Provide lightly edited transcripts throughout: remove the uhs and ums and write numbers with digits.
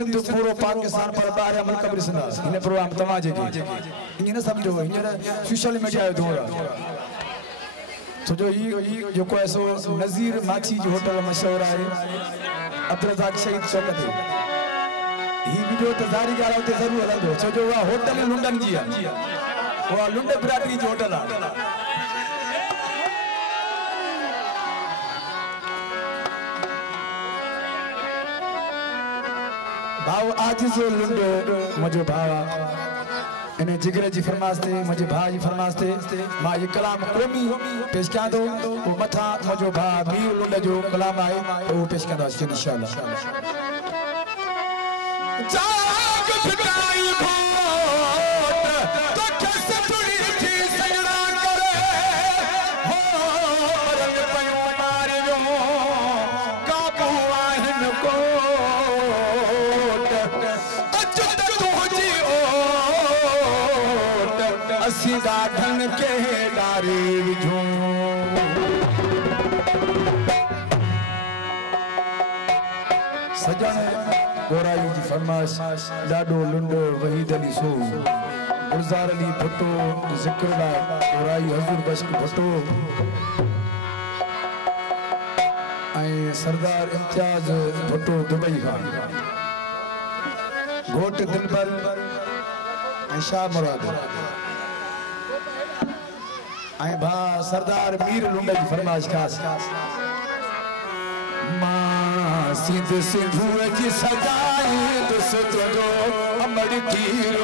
तो पूरो पाकिस्तान पर बाहर मुल्क बिरसंदा इन प्रोग्राम तमाजे जी इन न समझो इन सोशल मीडिया जो दौर तो जो ये को ऐसो नजीर माछी जो होटल मशहूर है अब्दुल शहीद चौक ते ही वीडियो तो जारी गाला ते जरूर हलंदो छो जो होटल लुंडन जी है वो लुंड बिरादरी जो होटल है भाव आज जो लुंड मुझे भावा इन्हें जिगर जी फरमास थे मुझे भाई फरमास थे मां ये कलाम क़ौमी पेश क्या दो वो मथा मुझे भा मीर लुंड जो कलाम आए वो पेश कर दो इंशाल्लाह जाग फिकाई खोट तो कैसे तुड़ी थी सजड़ा करे हो रंग पयो मारे जो काबू आहिन को असी डाढन के डारी विझूं सजन गोराई जी फरमाइश डाडो लुंड वहीद अली सो गुलजार अली भट्टो जिक्र गोराई हजूर बश्क भट्टो ऐं सरदार इम्तियाज भट्टो दुबई खां घोट दिलबर ऐं शाह मुराद ऐं भा सरदार मीर लुंड जी फरमाइश खास मां सिंध सिंधू जी सजाई दुस जो अमड़ कीर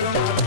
Just